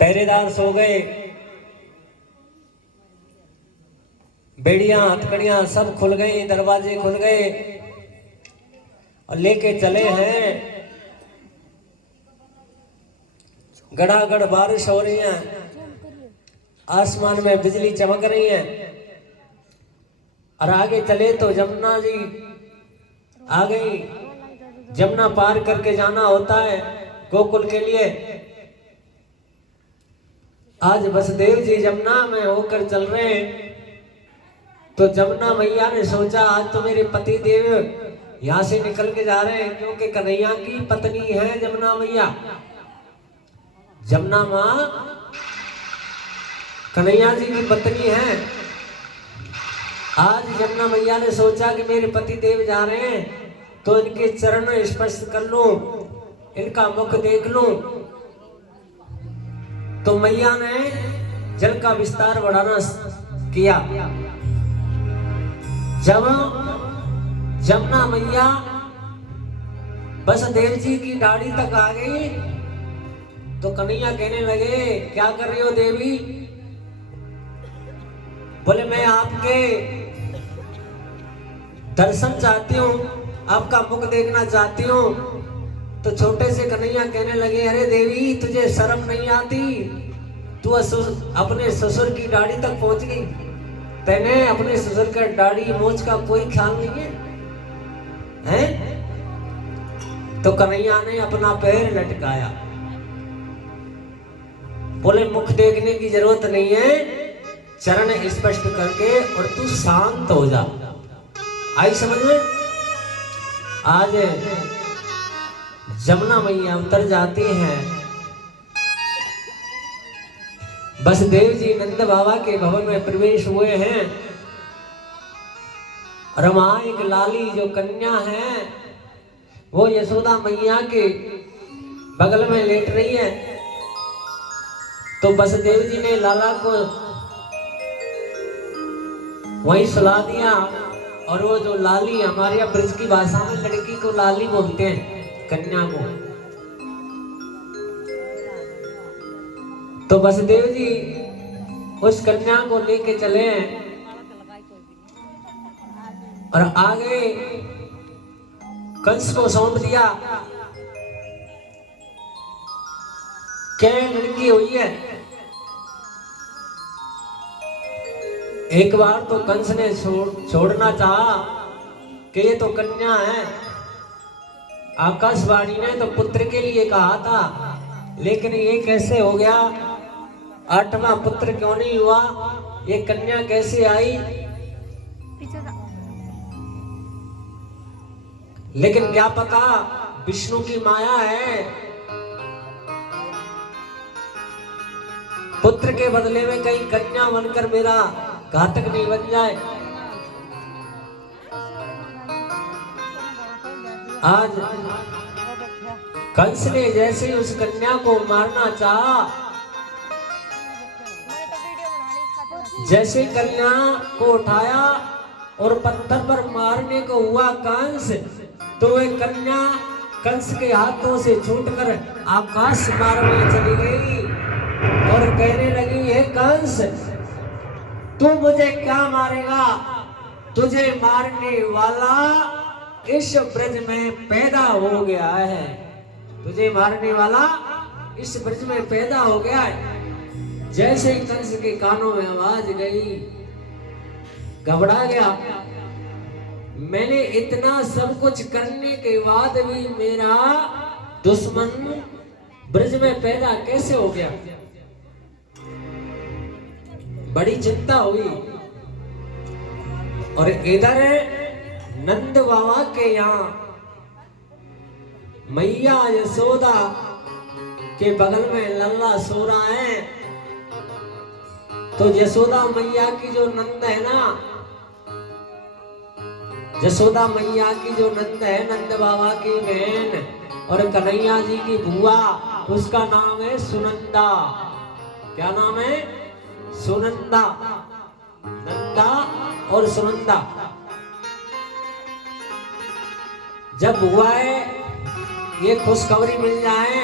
पहरेदार सो गए, बेड़ियां हथकड़ियां सब खुल गई, दरवाजे खुल गए और लेके चले हैं। गड़ागड़ बारिश हो रही है, आसमान में बिजली चमक रही है और आगे चले तो जमुना जी आ गई। जमुना पार करके जाना होता है गोकुल के लिए। आज वसुदेव जी जमुना में होकर चल रहे हैं, तो जमुना मैया ने सोचा आज तो मेरे पति देव यहाँ से निकल के जा रहे हैं, क्योंकि कन्हैया की पत्नी है जमुना मैया। जमुना माँ कन्हैया जी की पत्नी है। आज जमुना मैया ने सोचा कि मेरे पति देव जा रहे हैं तो इनके चरण स्पर्श कर लूं, इनका मुख देख लूं। तो मैया ने जल का विस्तार बढ़ाना किया। जब जमुना मैया वसुदेव जी की दाढ़ी तक आ गई तो कन्हैया कहने लगे, क्या कर रही हो देवी? बोले मैं आपके दर्शन चाहती हूँ, आपका मुख देखना चाहती हूँ। तो छोटे से कन्हैया कहने लगे, अरे देवी तुझे शर्म नहीं आती? तू अपने ससुर की दाढ़ी तक पहुंच गई, तेने अपने ससुर का दाढ़ी मूंछ का कोई ख्याल नहीं है? तो कन्हैया ने अपना पैर लटकाया, बोले मुख देखने की जरूरत नहीं है, चरण स्पष्ट करके और तू शांत हो जा। आई समझ में? आज जमुना मैया उतर जाती हैं। वसुदेव जी नंद बाबा के भवन में प्रवेश हुए हैं। रमा एक लाली जो कन्या है वो यशोदा मैया के बगल में लेट रही है। तो वसुदेव जी ने लाला को वहीं सुला दिया। और वो जो लाली, हमारे यहाँ ब्रज की भाषा में लड़की को लाली बोलते हैं, कन्या को। तो वसुदेव जी उस कन्या को लेके चले और आगे कंस को सौंप दिया। क्या लड़की हुई है? एक बार तो कंस ने छोड़ना चाहा कि ये तो कन्या है। आकाशवाणी ने तो पुत्र के लिए कहा था, लेकिन ये कैसे हो गया? 8वां पुत्र क्यों नहीं हुआ? ये कन्या कैसे आई? लेकिन क्या पता विष्णु की माया है, पुत्र के बदले में कहीं कन्या बनकर मेरा घातक नहीं बन जाए। आज कंस ने जैसे ही उस कन्या को मारना चाहा, जैसे कन्या को उठाया और पत्थर पर मारने को हुआ कंस, तो वह कन्या कंस के हाथों से छूटकर आकाश मार्ग में चली गई और कहने लगी, हे कंस तू मुझे क्या मारेगा? तुझे मारने वाला इस ब्रज में पैदा हो गया है। तुझे मारने वाला इस ब्रज में पैदा हो गया है। जैसे ही कंस के कानों में आवाज गई, घबरा गया। मैंने इतना सब कुछ करने के बाद भी मेरा दुश्मन ब्रज में पैदा कैसे हो गया? बड़ी चिंता हुई। और इधर नंद बाबा के यहाँ मैया यशोदा के बगल में लल्ला सो रहा है। तो यशोदा मैया की जो नंद है ना, यशोदा मैया की जो नंद है, नंद बाबा की बहन और कन्हैया जी की बुआ, उसका नाम है सुनंदा। क्या नाम है? सुनंदा। नंदा और सुनंदा। जब हुआ है ये खुशखबरी मिल जाए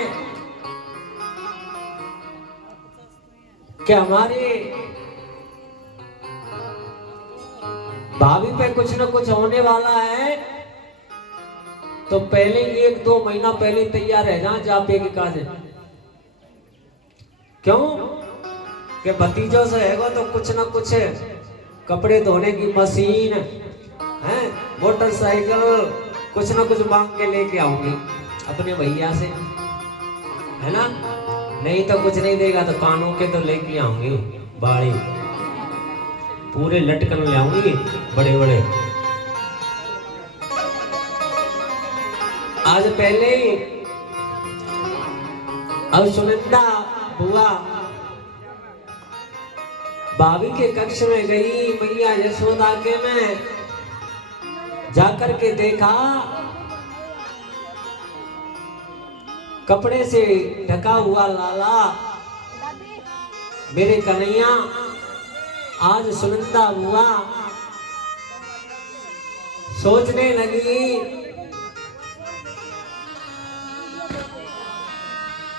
कि हमारे भाभी पे कुछ न कुछ होने वाला है, तो पहले 1-2 महीना पहले तैयार रह जा जापे के काज। क्यों कि भतीजों से हैगो तो कुछ न कुछ कपड़े धोने की मशीन है, मोटरसाइकिल कुछ न कुछ मांग के लेके आऊंगी अपने भैया से, है ना। नहीं तो कुछ नहीं देगा तो कानों के तो लेके आऊंगी, बाड़ी पूरे लटकन ले आऊंगी बड़े बड़े। आज पहले ही अब सुनंदा बुआ भाभी के कक्ष में गई, मैया यशोदा के में जाकर के देखा कपड़े से ढका हुआ लाला मेरे कन्हैया। आज सुनंदा बुआ सोचने लगी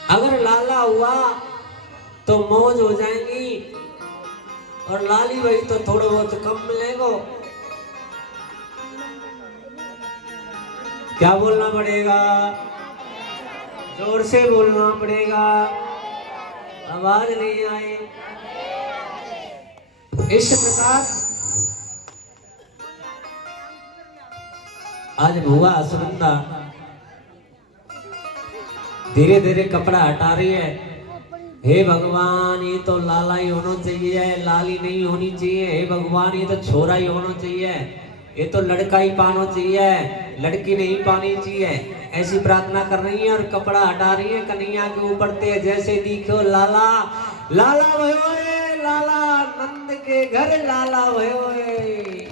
अगर लाला हुआ तो मौज हो जाएंगी और लाली भाई तो थोड़ा बहुत कम मिलेगा। क्या बोलना पड़ेगा? जोर से बोलना पड़ेगा, आवाज नहीं आए। इस प्रकार आज बुआ सुनंदा धीरे धीरे कपड़ा हटा रही है। हे भगवान, ये तो लाला ही होना चाहिए, लाली नहीं होनी चाहिए। हे भगवान, ये तो छोरा ही होना चाहिए, ये तो लड़का ही पाना चाहिए, लड़की नहीं पानी चाहिए। ऐसी प्रार्थना कर रही है और कपड़ा हटा रही है कन्हैया के ऊपर ते। जैसे दिखो लाला, लाला भयो रे लाला, नंद के घर लाला भयो रे।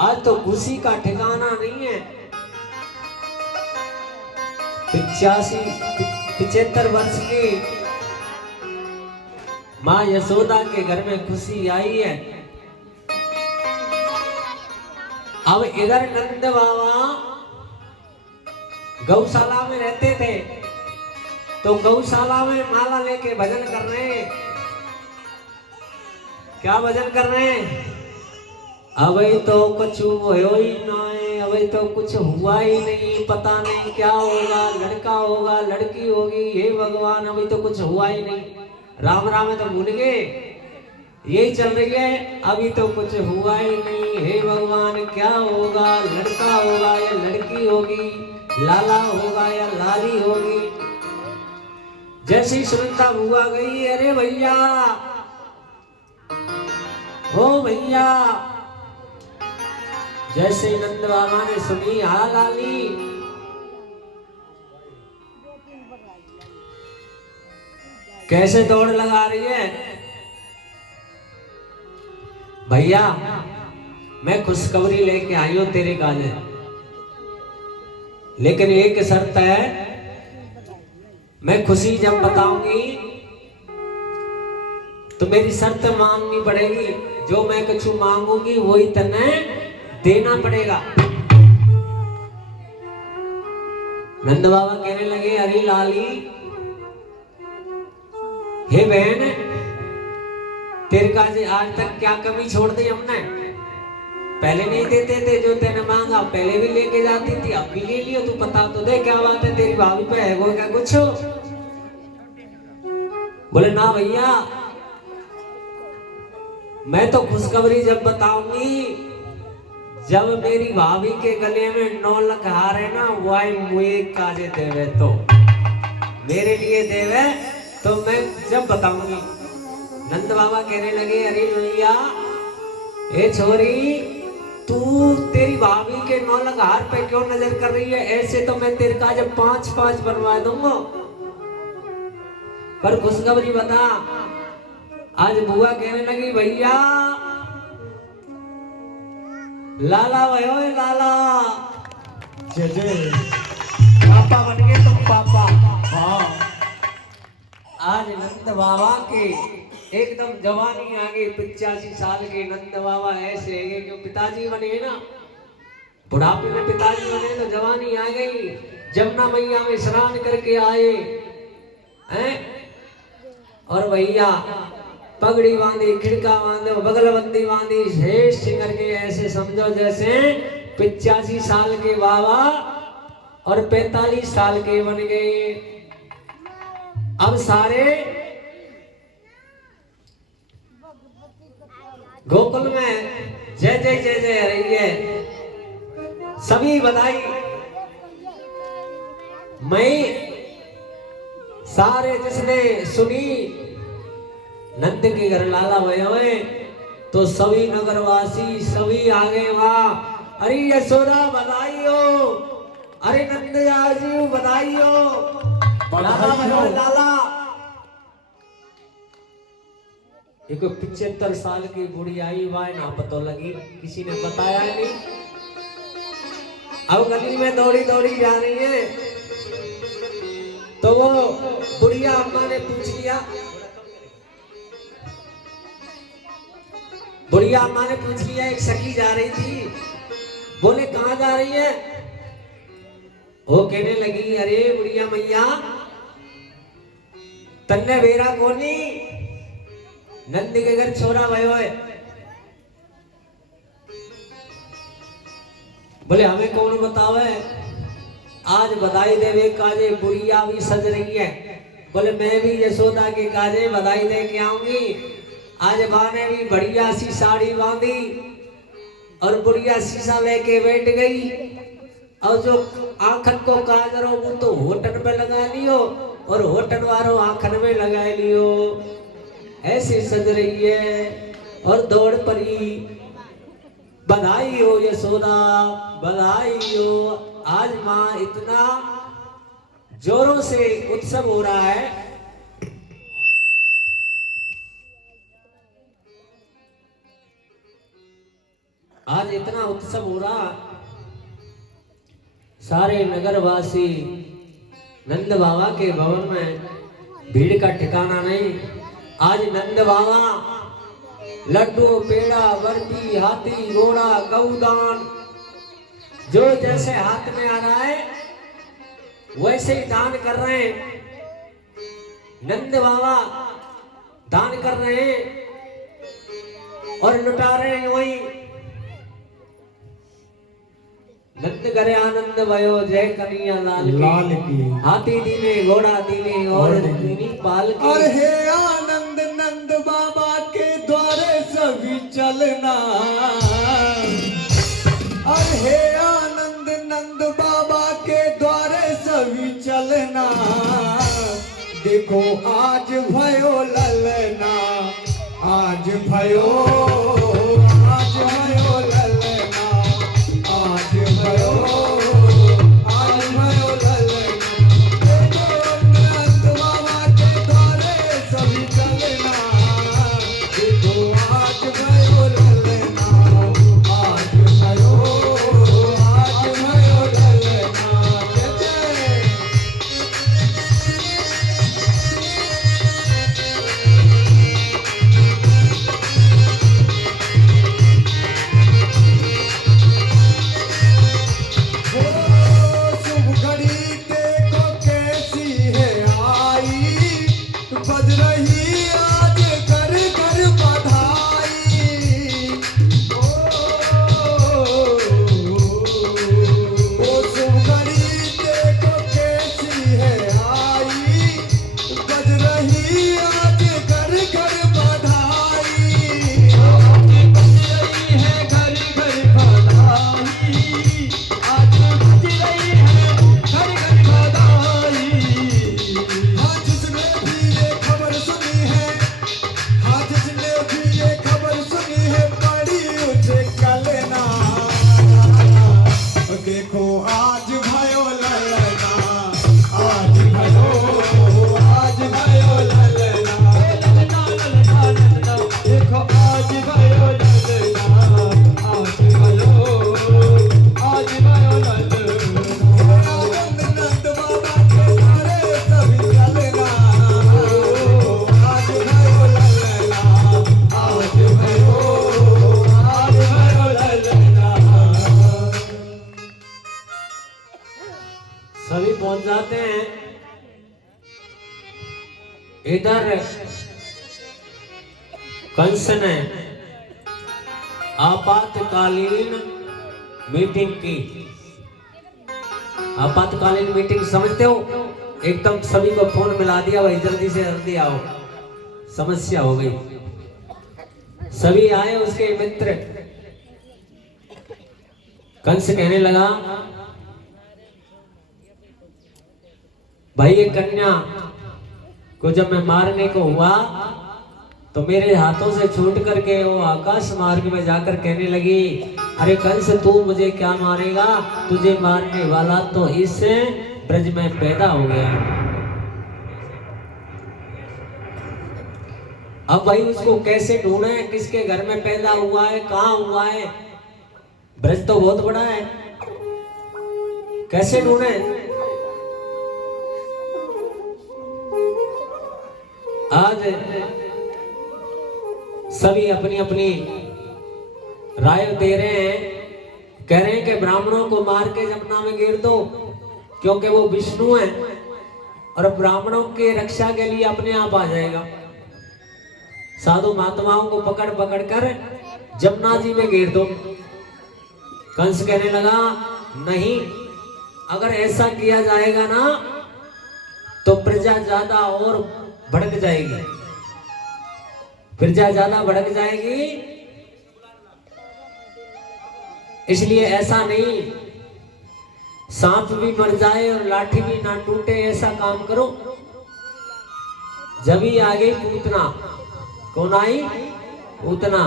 आज तो खुशी का ठिकाना नहीं है। 75 वर्ष की माँ यशोदा के घर में खुशी आई है। अब इधर नंद बाबा गौशाला में रहते थे, तो गौशाला में माला लेके भजन कर रहे हैं। क्या भजन कर रहे हैं? अभी तो कुछ हो ही ना है, अभी तो कुछ हुआ ही नहीं, पता नहीं क्या होगा, लड़का होगा लड़की होगी, हे भगवान अभी तो कुछ हुआ ही नहीं। राम राम है तो भूल गए, यही चल रही है, अभी तो कुछ हुआ ही नहीं, हे भगवान क्या होगा, लड़का होगा या लड़की होगी, लाला होगा या लाली होगी। जैसी सुनंदा बुआ गई, अरे भैया ओ भैया। जैसे नंद बाबा ने सुनी हा लाली, कैसे दौड़ लगा रही है। भैया मैं खुशखबरी लेके आई हूं तेरे काजे, लेकिन एक शर्त है, मैं खुशी जब बताऊंगी तो मेरी शर्त माननी पड़ेगी। जो मैं कुछ मांगूंगी वही तने देना पड़ेगा। नंद बाबा कहने लगे, अरे लाली, हे बहन, तेरे काजे आज तक क्या कमी छोड़ दी हमने? पहले नहीं देते थे, जो तेने मांगा पहले भी लेके जाती थी, अब भी ले लियो। तू बता तो दे क्या बात है, तेरी भाभी पे है वो क्या कुछ? बोले ना भैया, मैं तो खुशखबरी जब बताऊंगी जब मेरी भाभी के गले में 9 लाख हार है ना, वही मुझे काजे देवे, तो मेरे लिए देवे तो मैं जब बताऊंगी। नंद बाबा कहने लगे, अरे भैया ए छोरी, तू तेरी भाभी के 9 लाख हार पे क्यों नजर कर रही है? ऐसे तो मैं तेरे काज 5-5 बनवा दूंगा, पर खुशखबरी बता। आज बुआ कहने लगी, भैया लाला भयो लाला, जय जय, पापा बन गए तुम पापा। हाँ, आज नंद बाबा के एकदम जवानी आ गई। 85 साल के नंद बाबा ऐसे है कि पिताजी बने ना, बुढ़ापे में पिताजी बने तो जवानी आ गई। जमुना मैया में स्नान करके आए हैं और भैया पगड़ी बांधी, खिड़का बांधो, बगलबंदी बांधी, शेष सिंगर के ऐसे समझो जैसे 85 साल के बाबा और 45 साल के बन गए। अब सारे गोकुल में जय जय जय जय रही है, सभी बधाई। मैं सारे जिसने सुनी नंद के घर लाला हुए तो सभी नगरवासी सभी आगे वहां, अरे यशोदा बधाई हो, अरे नंद जी बधाई हो, लाला। एक 75 साल की बूढ़ी आई वाह ना पता लगी, किसी ने बताया नहीं। अब गली में दौड़ी दौड़ी जा रही है तो वो बुढ़िया अम्मा ने पूछ लिया, बुढ़िया अम्मा ने पूछ लिया, एक सखी जा रही थी, बोले कहाँ जा रही है? वो कहने लगी, अरे बुढ़िया मैया तन्ने बेरा कोनी नंदी के घर छोरा भयो है। बोले हमें कौन बतावे, आज बधाई देवे काजे बुढ़िया भी सज रही है। बोले मैं भी यशोदा के काजे बधाई दे के आऊंगी। आज माँ ने भी बढ़िया सी साड़ी बांधी और बुढ़िया शीशा लेके बैठ गई और जो आंखन को काजर हो वो तो होटन पे लगा लियो और होटन वालों आंखन में लगा लियो, ऐसे सज रही है और दौड़ पड़ी। बधाई हो यशोदा बधाई हो, आज माँ इतना जोरों से उत्सव हो रहा है। आज इतना उत्सव हो रहा, सारे नगरवासी नंद बाबा के भवन में भीड़ का ठिकाना नहीं। आज नंद बाबा लड्डू पेड़ा बर्फी हाथी घोड़ा गौदान जो जैसे हाथ में आ रहा है वैसे ही दान कर रहे हैं। नंद बाबा दान कर रहे हैं और लुटा रहे हैं वही। नंद करे आनंद भयो जय कन्हैया लाल की, हाथी दीने घोड़ा दीने और दीनी पाल की। और हे आनंद नंद बाबा के द्वारे सभी चलना, और हे आनंद नंद बाबा के द्वारे सभी चलना। देखो आज भयो ललना, आज भयो, आज भयो ललना, आज भयो, आज भयो ललना। देखो नंद बाबा के द्वारे सभी चलना, देखो आज भयो ललना, आज भयो, आज भयो ललना। जय जय। सभी पहुंच जाते हैं। इधर कंस ने आपातकालीन मीटिंग की। आपातकालीन मीटिंग समझते हो? एकदम सभी को फोन मिला दिया, भाई जल्दी से जल्दी आओ, समस्या हो गई। सभी आए, उसके मित्र। कंस कहने लगा, भाई ये कन्या को जब मैं मारने को हुआ तो मेरे हाथों से छूट करके वो आकाश मार्ग में जाकर कहने लगी, अरे कंस तू मुझे क्या मारेगा, तुझे मारने वाला तो इस ब्रज में पैदा हो गया। अब भाई उसको कैसे ढूंढे, किसके घर में पैदा हुआ है, कहाँ हुआ है? ब्रज तो बहुत बड़ा है, कैसे ढूंढे? आज सभी अपनी अपनी राय दे रहे हैं, कह रहे हैं कि ब्राह्मणों को मार के जमुना में गिर दो, क्योंकि वो विष्णु है और ब्राह्मणों के रक्षा के लिए अपने आप आ जाएगा। साधु महात्माओं को पकड़ पकड़ कर जमुना जी में गिर दो। कंस कहने लगा, नहीं, अगर ऐसा किया जाएगा ना तो प्रजा ज्यादा और भड़क जाएगी, प्रजा ज्यादा भड़क जाएगी, इसलिए ऐसा नहीं, सांप भी मर जाए और लाठी भी ना टूटे, ऐसा काम करो। जब ही आ गई पूतना। कौन आई? पूतना।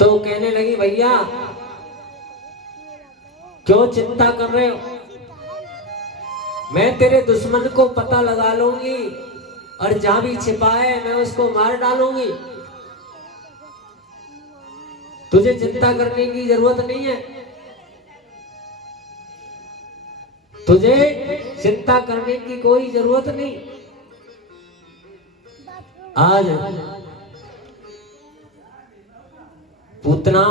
तो कहने लगी, भैया क्यों चिंता कर रहे हो, मैं तेरे दुश्मन को पता लगा लूंगी और जहां भी छिपा है मैं उसको मार डालूंगी, तुझे चिंता करने की जरूरत नहीं है, तुझे चिंता करने की कोई जरूरत नहीं। आज पूतना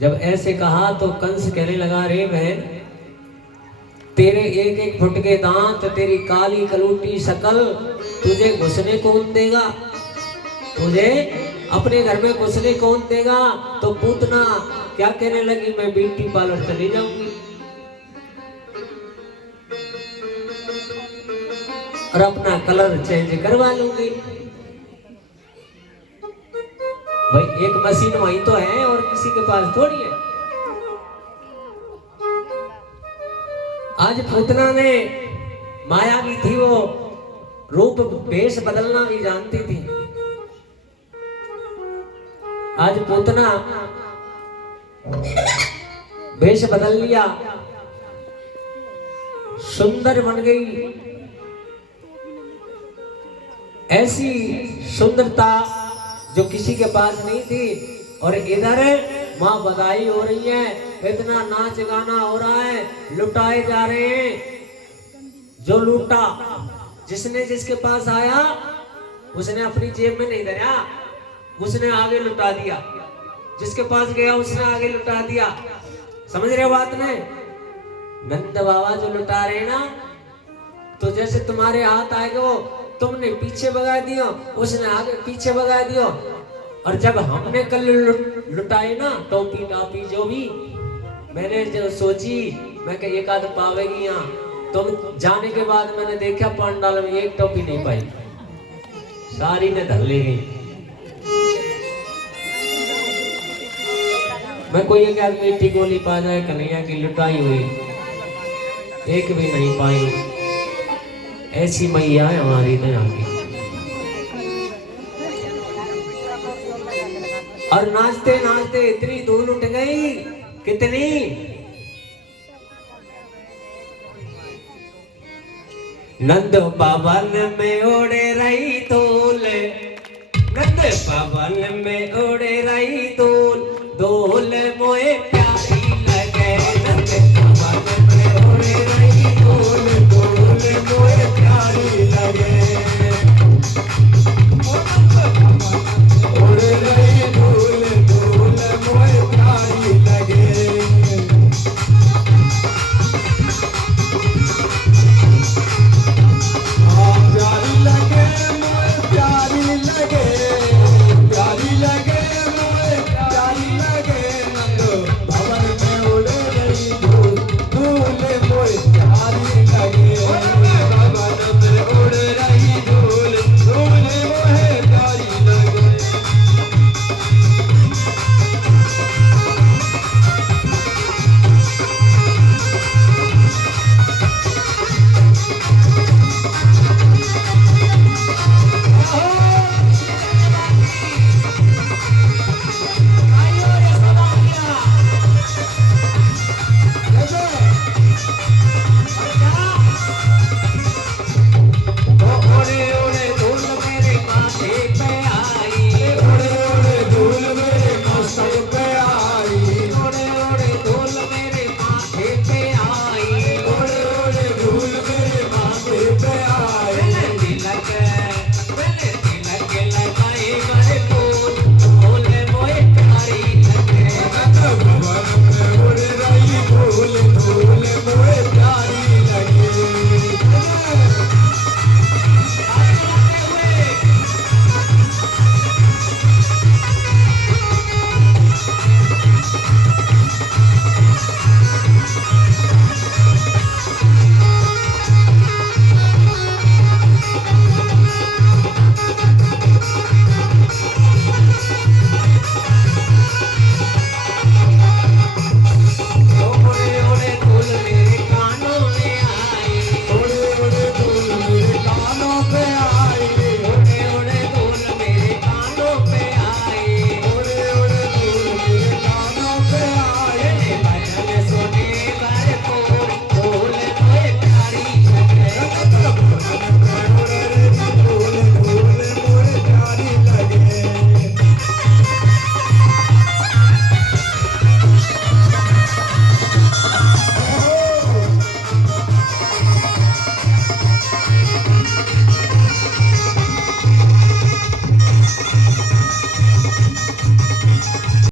जब ऐसे कहा तो कंस कहने लगा, रे बहन, तेरे एक एक फुट के दांत, तेरी काली कलूटी शकल, तुझे घुसने कौन देगा, तुझे अपने घर में घुसने कौन देगा? तो पूतना क्या कहने लगी, मैं ब्यूटी पार्लर चली जाऊंगी और अपना कलर चेंज करवा लूंगी। भाई एक मशीन वहीं तो है और किसी के पास थोड़ी है। आज पूतना ने माया भी थी, वो रूप भेष बदलना भी जानती थी। आज पूतना भेष बदल लिया, सुंदर बन गई। ऐसी सुंदरता जो किसी के पास नहीं थी। और इधर माँ बधाई हो रही है, इतना नाच गाना हो रहा है, लुटाए जा रहे हैं। जो लूटा, जिसने जिसके पास आया उसने अपनी जेब में नहीं धरा, उसने आगे लुटा दिया, जिसके पास गया उसने आगे लुटा दिया। समझ रहे हो बात में? नंद बाबा जो लुटा रहे ना, तो जैसे तुम्हारे हाथ आएगा वो तुमने पीछे भगा दियो, उसने आगे पीछे भगा दियो। और जब हमने कल लुटाई ना टोपी टापी जो भी, मैंने जो सोची मैं कि एक आध पावेगी यहाँ, तुम जाने के बाद मैंने देखा पंडाल में एक टोपी नहीं पाई, सारी ने धर ले गई। मैं कोई एक आदमी मीठी गोली पा जाए, कन्हैया की लुटाई हुई एक भी नहीं पाई। ऐसी मैया है हमारी तो यहाँ की। और नाचते नाचते इतनी धूल उठ गई, कितनी, नंद पवन में उड़े रही धूल, नंद पवन में उड़े रही धूल,